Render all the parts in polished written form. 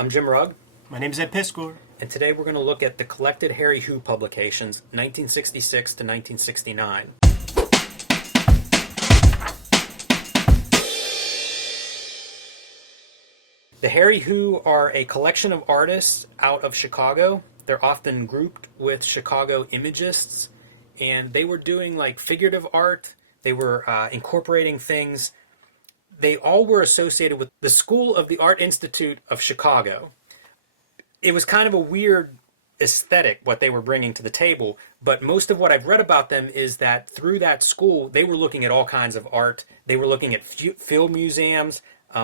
I'm Jim Rugg, My name's Ed Piskor. and today we're going to look at the collected Harry Who publications, 1966 to 1969. The Harry Who are a collection of artists out of Chicago. They're often grouped with Chicago imagists, and they were doing like figurative art. They were incorporating things. They all were associated with the School of the Art Institute of Chicago. It was kind of a weird aesthetic what they were bringing to the table, but most of what I've read about them is that through that school they were looking at all kinds of art. They were looking at field museums.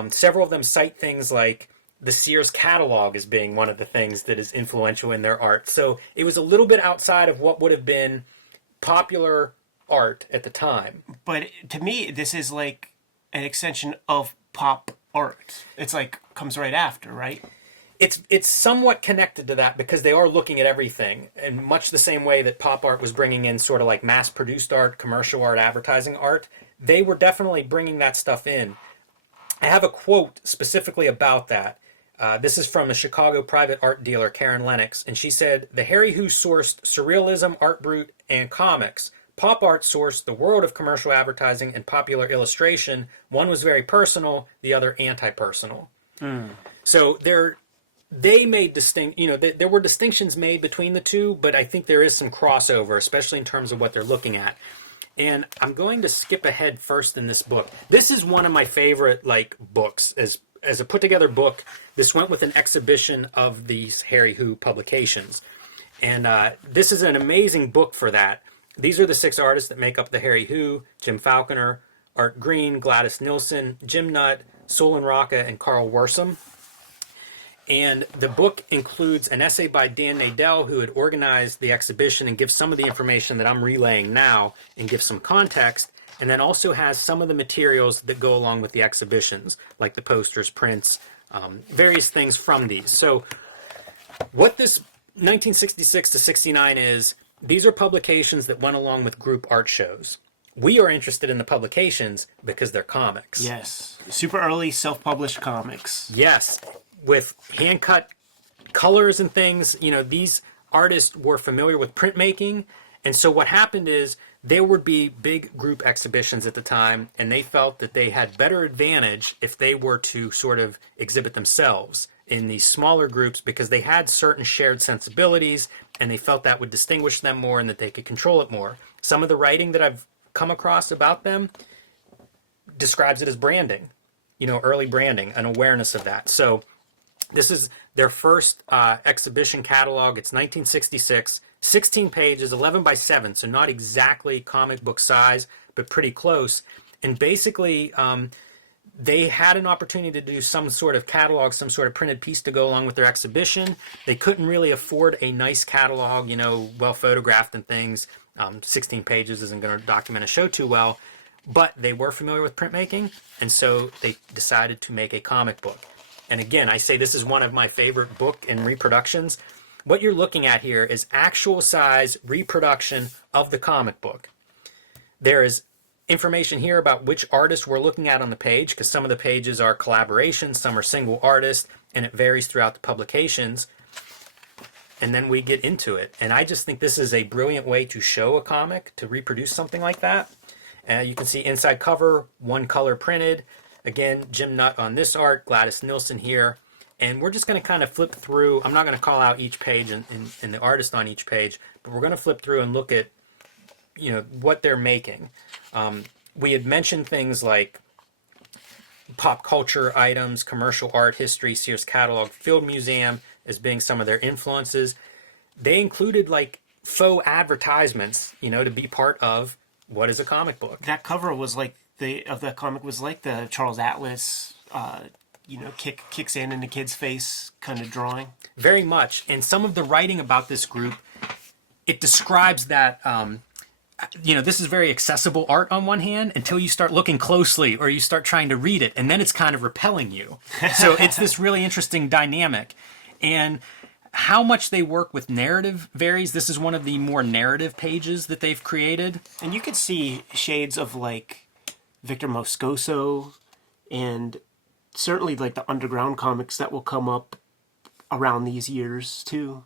Several of them cite things like the Sears catalog as being one of the things that is influential in their art. So it was a little bit outside of what would have been popular art at the time. But to me, this is like an extension of pop art. It's like comes right after, right? It's somewhat connected to that because they are looking at everything in much the same way that pop art was bringing in sort of like mass-produced art, commercial art, advertising art. They were definitely bringing that stuff in. I have a quote specifically about that. This is from a Chicago private art dealer, Karen Lennox, and she said, "The Harry Who sourced surrealism, art brut, and comics. Pop art sourced the world of commercial advertising and popular illustration. One was very personal, the other anti-personal." So they made there were distinctions made between the two, but I think there is some crossover, especially in terms of what they're looking at. And I'm going to skip ahead first in this book. This is one of my favorite books as a put together book. This went with an exhibition of these Harry Who publications, and this is an amazing book for that. These are the 6 artists that make up the Harry Who: Jim Falconer, Art Green, Gladys Nilsson, Jim Nutt, Suellen Rocca, and Karl Wirsum. And the book includes an essay by Dan Nadell, who had organized the exhibition, and gives some of the information that I'm relaying now and gives some context, and then also has some of the materials that go along with the exhibitions, like the posters, prints, various things from these. So what this 1966 to 69 is, these are publications that went along with group art shows. We are interested in the publications because they're comics. Yes. Super early self-published comics. Yes. With hand-cut colors and things. These artists were familiar with printmaking, and so what happened is there would be big group exhibitions at the time, and they felt that they had better advantage if they were to sort of exhibit themselves in these smaller groups because they had certain shared sensibilities, and they felt that would distinguish them more and that they could control it more. Some of the writing that I've come across about them describes it as branding, early branding, an awareness of that. So this is their first exhibition catalog. It's 1966, 16 pages, 11 by 7, so not exactly comic book size, but pretty close. And basically, they had an opportunity to do some sort of catalog, some sort of printed piece to go along with their exhibition. They couldn't really afford a nice catalog, well photographed and things. 16 pages isn't going to document a show too well, but they were familiar with printmaking, and so they decided to make a comic book. And again, I say this is one of my favorite book and reproductions. What you're looking at here is actual size reproduction of the comic book. There is information here about which artists we're looking at on the page, because some of the pages are collaborations, some are single artists, and it varies throughout the publications. And then we get into it. And I just think this is a brilliant way to show a comic, to reproduce something like that. You can see inside cover, one color printed. Again, Jim Nutt on this art, Gladys Nilsson here. And we're just going to kind of flip through. I'm not going to call out each page and the artist on each page, but we're going to flip through and look at, what they're making. We had mentioned things like pop culture items, commercial art, history, Sears catalog, field museum as being some of their influences. They included faux advertisements, to be part of what is a comic book. That cover was the comic was like the Charles Atlas, kicks in the kid's face kind of drawing. Very much. And some of the writing about this group, it describes that, this is very accessible art on one hand until you start looking closely or you start trying to read it, and then it's kind of repelling you. So it's this really interesting dynamic. And how much they work with narrative varies. This is one of the more narrative pages that they've created. And you could see shades of Victor Moscoso and certainly the underground comics that will come up around these years too.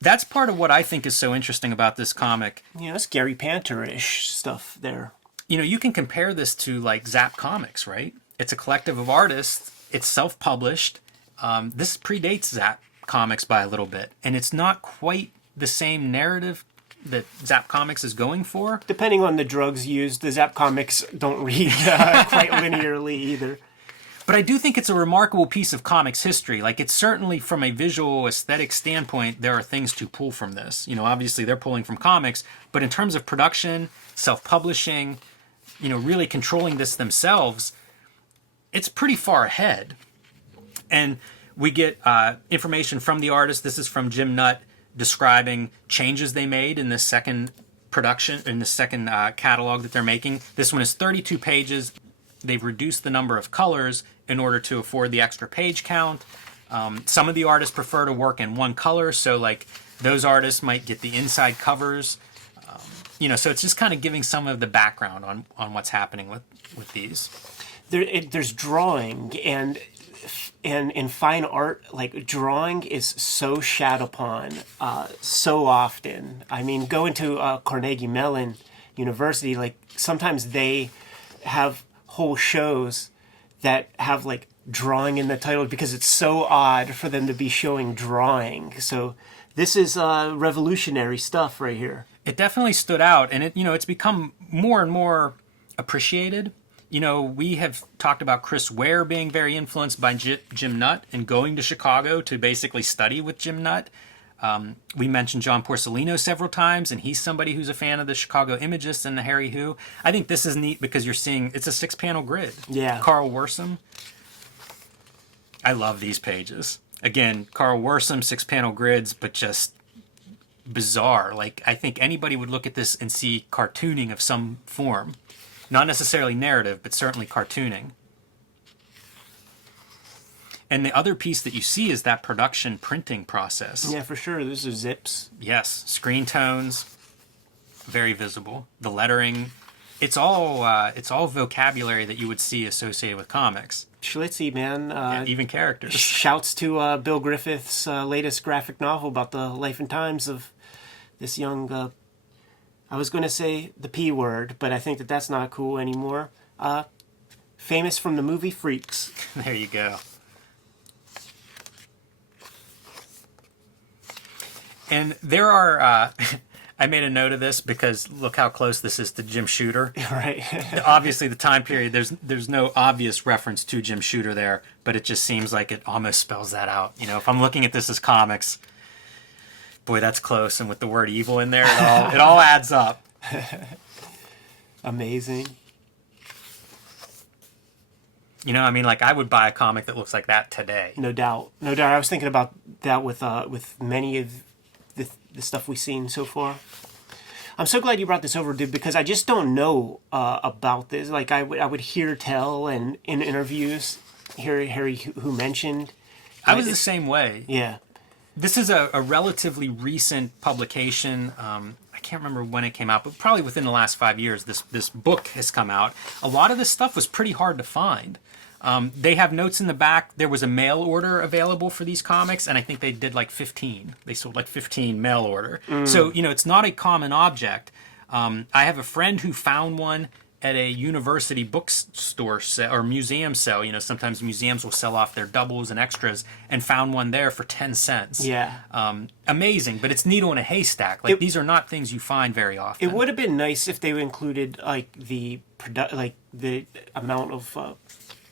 That's part of what I think is so interesting about this comic. You know, it's Gary Panter-ish stuff there. You know, you can compare this to like Zap Comics, right? It's a collective of artists. It's self-published. This predates Zap Comics by a little bit, and it's not quite the same narrative that Zap Comics is going for. Depending on the drugs used, the Zap Comics don't read quite linearly either. But I do think it's a remarkable piece of comics history. Like, it's certainly, from a visual aesthetic standpoint, there are things to pull from this. You know, obviously they're pulling from comics, but in terms of production, self-publishing, you know, really controlling this themselves, it's pretty far ahead. And we get information from the artist. This is from Jim Nutt, describing changes they made in this second production, in the second catalog that they're making. This one is 32 pages. They've reduced the number of colors in order to afford the extra page count. Some of the artists prefer to work in one color, so like those artists might get the inside covers. You know, so it's just kind of giving some of the background on what's happening with these. There's drawing, and in fine art, like drawing is so shat upon so often. I mean, go into Carnegie Mellon University, like sometimes they have whole shows that have like drawing in the title because it's so odd for them to be showing drawing. So this is revolutionary stuff right here. It definitely stood out, and it's become more and more appreciated. You know, we have talked about Chris Ware being very influenced by Jim Nutt and going to Chicago to basically study with Jim Nutt. We mentioned John Porcellino several times, and he's somebody who's a fan of the Chicago Imagists and the Harry Who. I think this is neat because you're seeing, it's a 6-panel grid. Yeah. Karl Wirsum. I love these pages. Again, Karl Wirsum, 6-panel grids, but just bizarre. Like, I think anybody would look at this and see cartooning of some form. Not necessarily narrative, but certainly cartooning. And the other piece that you see is that production printing process. Yeah, for sure. Those are zips. Yes, screen tones, very visible. The lettering, it's all vocabulary that you would see associated with comics. Schlitzy, man. Yeah, even characters. Shouts to Bill Griffith's latest graphic novel about the life and times of this young, I was going to say the P word, but I think that's not cool anymore. Famous from the movie Freaks. There you go. And there are, I made a note of this because look how close this is to Jim Shooter. Right. Obviously, the time period, there's no obvious reference to Jim Shooter there, but it just seems like it almost spells that out. You know, if I'm looking at this as comics, boy, that's close. And with the word evil in there, it all adds up. Amazing. You know, I mean, like I would buy a comic that looks like that today. No doubt. No doubt. I was thinking about that with many of the stuff we've seen so far. I'm so glad you brought this over, dude, because I just don't know about this. Like I would hear tell and in interviews, Harry who mentioned. I was the same way. Yeah. This is a relatively recent publication. I can't remember when it came out, but probably within the last 5 years, this book has come out. A lot of this stuff was pretty hard to find. They have notes in the back. There was a mail order available for these comics, and I think they did like 15. They sold like 15 mail order. So, you know, it's not a common object. I have a friend who found one at a university bookstore or museum sale. You know, sometimes museums will sell off their doubles and extras, and found one there for 10 cents. Yeah. Amazing, but it's needle in a haystack. Like, these are not things you find very often. It would have been nice if they included like the amount of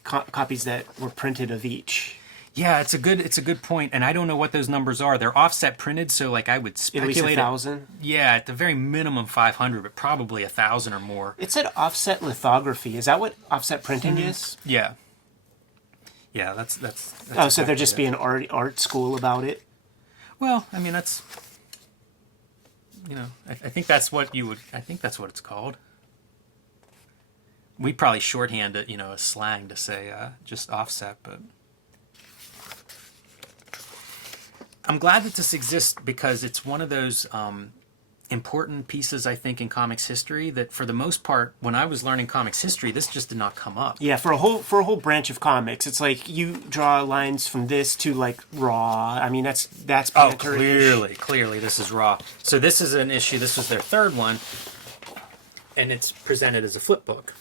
copies that were printed of each. Yeah, it's a good point, and I don't know what those numbers are. They're offset printed, so like I would speculate at least 1,000. Yeah, at the very minimum 500, but probably 1,000 or more. It said offset lithography. Is that what offset printing is? Yeah. Yeah, that's so exactly they're just it. being art school about it. Well, I mean that's, you know, I think that's what you would. I think that's what it's called. We probably shorthand it, you know, as slang to say just offset, but. I'm glad that this exists because it's one of those important pieces, I think, in comics history that for the most part, when I was learning comics history, this just did not come up. Yeah, for a whole branch of comics, it's like you draw lines from this to like Raw. I mean, that's Oh, Panther-ish. clearly, this is Raw. So this is an issue. This was their third one, and it's presented as a flip book.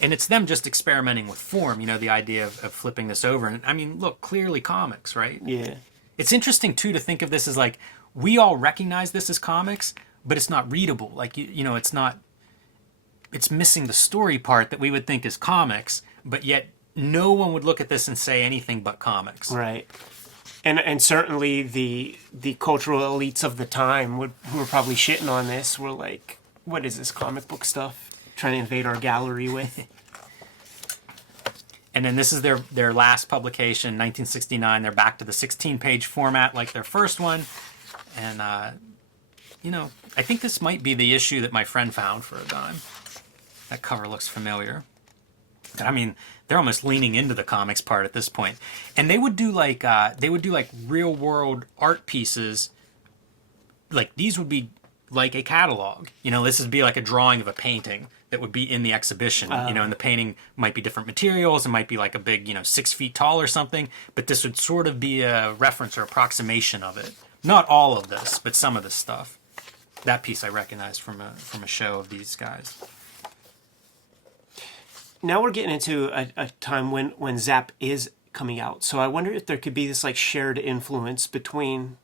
And it's them just experimenting with form, the idea of flipping this over. And I mean, look, clearly comics, right? Yeah. It's interesting, too, to think of this as like, we all recognize this as comics, but it's not readable. Like, it's not, it's missing the story part that we would think is comics, but yet no one would look at this and say anything but comics. Right. And certainly the cultural elites of the time who were probably shitting on this were like, what is this comic book stuff? Trying to invade our gallery with. And then this is their last publication, 1969. They're back to the 16-page format like their first one. And, I think this might be the issue that my friend found for a dime. That cover looks familiar. I mean, they're almost leaning into the comics part at this point. And they would do like real-world art pieces. Like, these would be like a catalog. This would be like a drawing of a painting that would be in the exhibition, and the painting might be different materials. It might be like a big, 6 feet tall or something, but this would sort of be a reference or approximation of it. Not all of this, but some of this stuff. That piece I recognized from a show of these guys. Now we're getting into a time when Zap is coming out. So I wonder if there could be this like shared influence between,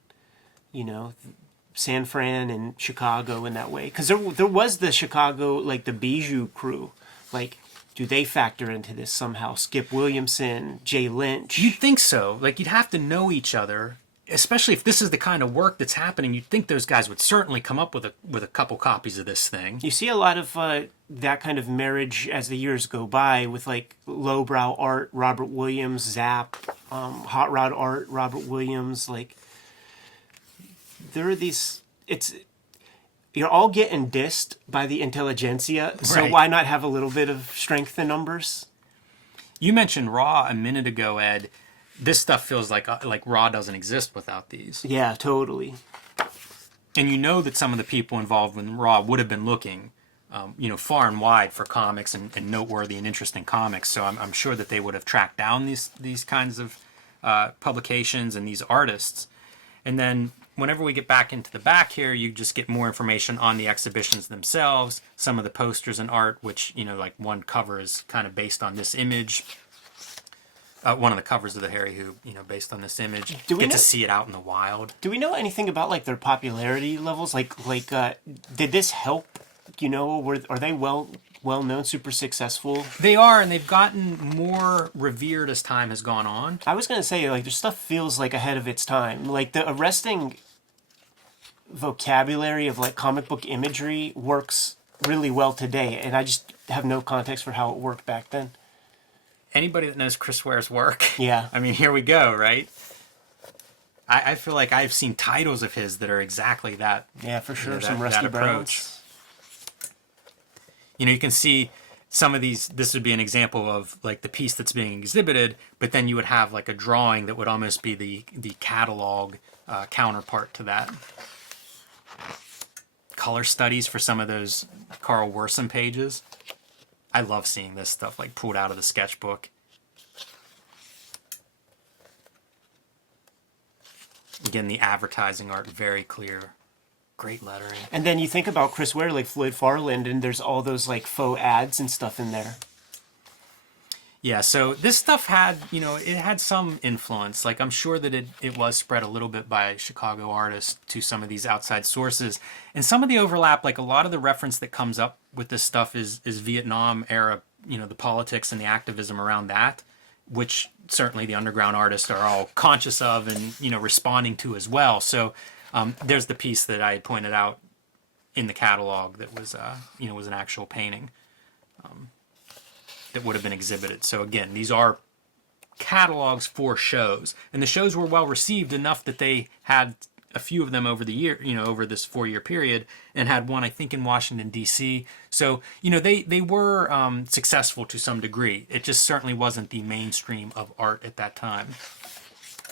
San Fran and Chicago in that way, because there was the Chicago, like the Bijou crew. Like, do they factor into this somehow? Skip Williamson, Jay Lynch. You'd think so. Like, you'd have to know each other, especially if this is the kind of work that's happening. You'd think those guys would certainly come up with a couple copies of this thing. You see a lot of that kind of marriage as the years go by with like lowbrow art, Robert Williams, Zap, hot rod art, Robert Williams, like. There are these. You're all getting dissed by the intelligentsia, so Right. why not have a little bit of strength in numbers? You mentioned Raw a minute ago, Ed. This stuff feels like Raw doesn't exist without these. Yeah, totally. And that some of the people involved in Raw would have been looking, far and wide for comics and noteworthy and interesting comics. So I'm sure that they would have tracked down these kinds of publications and these artists. And then whenever we get back into the back here, you just get more information on the exhibitions themselves, some of the posters and art, which, like one cover is kind of based on this image. One of the covers of the Harry Who, based on this image. Do we get know- to see it out in the wild. Do we know anything about like their popularity levels? Like, did this help? Are they well known, super successful? They are, and they've gotten more revered as time has gone on. I was gonna say like their stuff feels like ahead of its time. Like the arresting vocabulary of like comic book imagery works really well today, and I just have no context for how it worked back then. Anybody that knows Chris Ware's work, Yeah. I mean, here we go, right? I feel like I've seen titles of his that are exactly that. Yeah, for sure. that- Some that Rusty approach. Browns. You can see some of these. This would be an example of like the piece that's being exhibited, but then you would have like a drawing that would almost be the catalog counterpart to that. Color studies for some of those Karl Wirsum pages. I love seeing this stuff like pulled out of the sketchbook. Again, the advertising art, very clear. Great lettering. And then you think about Chris Ware, like Floyd Farland, and there's all those like faux ads and stuff in there. Yeah, so this stuff had, it had some influence. Like, I'm sure that it was spread a little bit by Chicago artists to some of these outside sources. And some of the overlap, like a lot of the reference that comes up with this stuff is Vietnam era, the politics and the activism around that, which certainly the underground artists are all conscious of and, responding to as well. So there's the piece that I had pointed out in the catalog that was, was an actual painting. That would have been exhibited. So again, these are catalogs for shows, and the shows were well received enough that they had a few of them over the year, over this 4-year period, and had one I think in Washington D.C. So they were successful to some degree. It just certainly wasn't the mainstream of art at that time.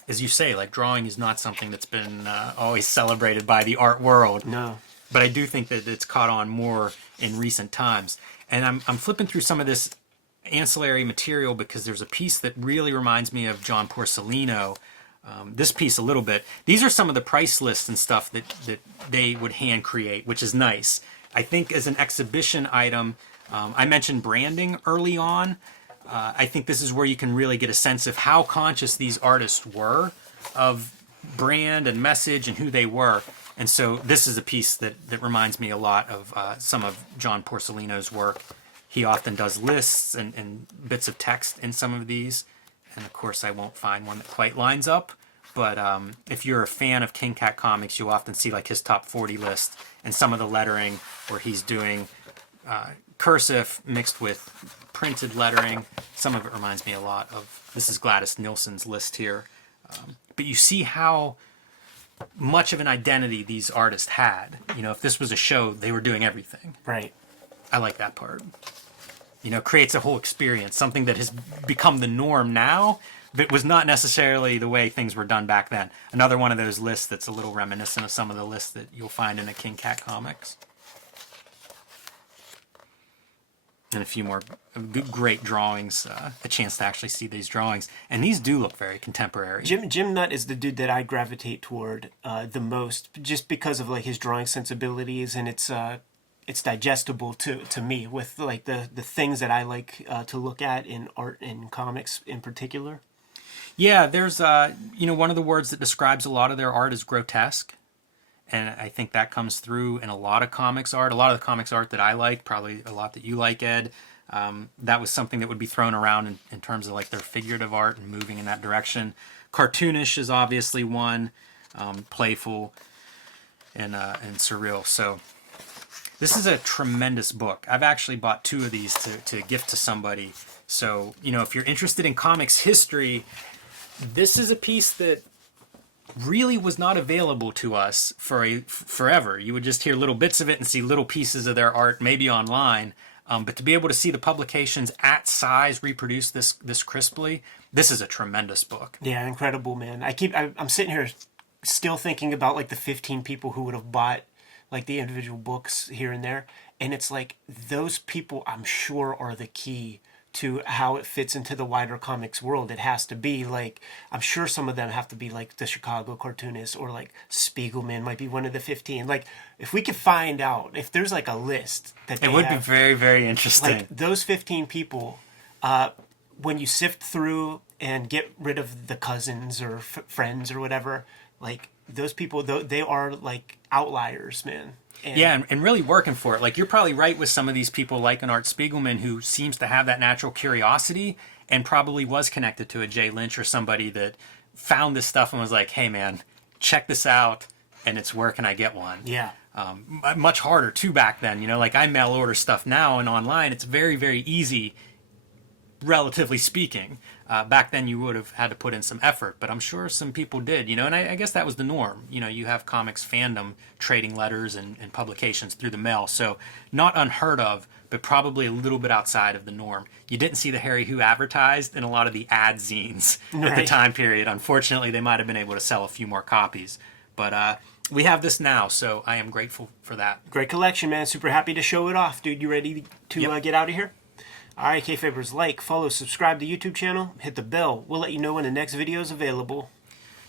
as you say, like drawing is not something that's been always celebrated by the art world. No. But I do think that it's caught on more in recent times. And I'm flipping through some of this ancillary material because there's a piece that really reminds me of John Porcellino. This piece a little bit. These are some of the price lists and stuff that they would hand create, which is nice. I think as an exhibition item, I mentioned branding early on. I think this is where you can really get a sense of how conscious these artists were of brand and message and who they were. And so this is a piece that reminds me a lot of some of John Porcellino's work. He often does lists and bits of text in some of these. And of course, I won't find one that quite lines up. But if you're a fan of King Cat Comics, you'll often see like his top 40 list and some of the lettering where he's doing cursive mixed with printed lettering. Some of it reminds me a lot of, this is Gladys Nilsson's list here. But you see how much of an identity these artists had. You know, if this was a show, they were doing everything. Right. I like that part. You know, creates a whole experience, something that has become the norm now, but was not necessarily the way things were done back then. Another one of those lists that's a little reminiscent of some of the lists that you'll find in a King Cat Comics. And a few more great drawings, a chance to actually see these drawings. And these do look very contemporary. Jim Nutt is the dude that I gravitate toward the most, just because of like his drawing sensibilities, and it's digestible to me with like the things that I like to look at in art and comics in particular. Yeah, there's one of the words that describes a lot of their art is grotesque. And I think that comes through in a lot of comics art. A lot of the comics art that I like, probably a lot that you like, Ed. That was something that would be thrown around in terms of like their figurative art and moving in that direction. Cartoonish is obviously one, playful and surreal. So this is a tremendous book. I've actually bought 2 of these to gift to somebody. So, you know, if you're interested in comics history, this is a piece that really was not available to us for forever. You would just hear little bits of it and see little pieces of their art, maybe online. But to be able to see the publications at size reproduce this crisply, this is a tremendous book. Yeah, incredible, man. I'm sitting here still thinking about like the 15 people who would have bought like the individual books here and there. And it's like those people, I'm sure, are the key to how it fits into the wider comics world. It has to be like, I'm sure some of them have to be like the Chicago Cartoonist, or like Spiegelman might be one of the 15. Like if we could find out if there's like a list that it would be very, very interesting. Like those 15 people, when you sift through and get rid of the cousins or friends or whatever, like those people, they are like outliers, man. And really working for it. Like, you're probably right with some of these people, like an Art Spiegelman, who seems to have that natural curiosity and probably was connected to a Jay Lynch or somebody that found this stuff and was like, hey, man, check this out, and it's where can I get one? Yeah. Much harder, too, back then. You know, like, I mail order stuff now and online. It's very, very easy, relatively speaking. Back then, you would have had to put in some effort, but I'm sure some people did, you know, and I guess that was the norm. You know, you have comics fandom trading letters and publications through the mail, so not unheard of, but probably a little bit outside of the norm. You didn't see the Harry Who advertised in a lot of the ad zines at the time period. Unfortunately, they might have been able to sell a few more copies, but we have this now, so I am grateful for that. Great collection, man. Super happy to show it off, dude. You ready to get out of here? All right, Kayfabers, like, follow, subscribe to the YouTube channel, hit the bell. We'll let you know when the next video is available.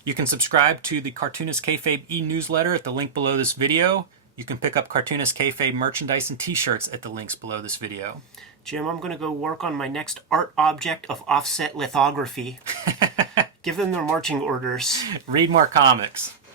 You can subscribe to the Cartoonist Kayfabe e-newsletter at the link below this video. You can pick up Cartoonist Kayfabe merchandise and t-shirts at the links below this video. Jim, I'm going to go work on my next art object of offset lithography. Give them their marching orders. Read more comics.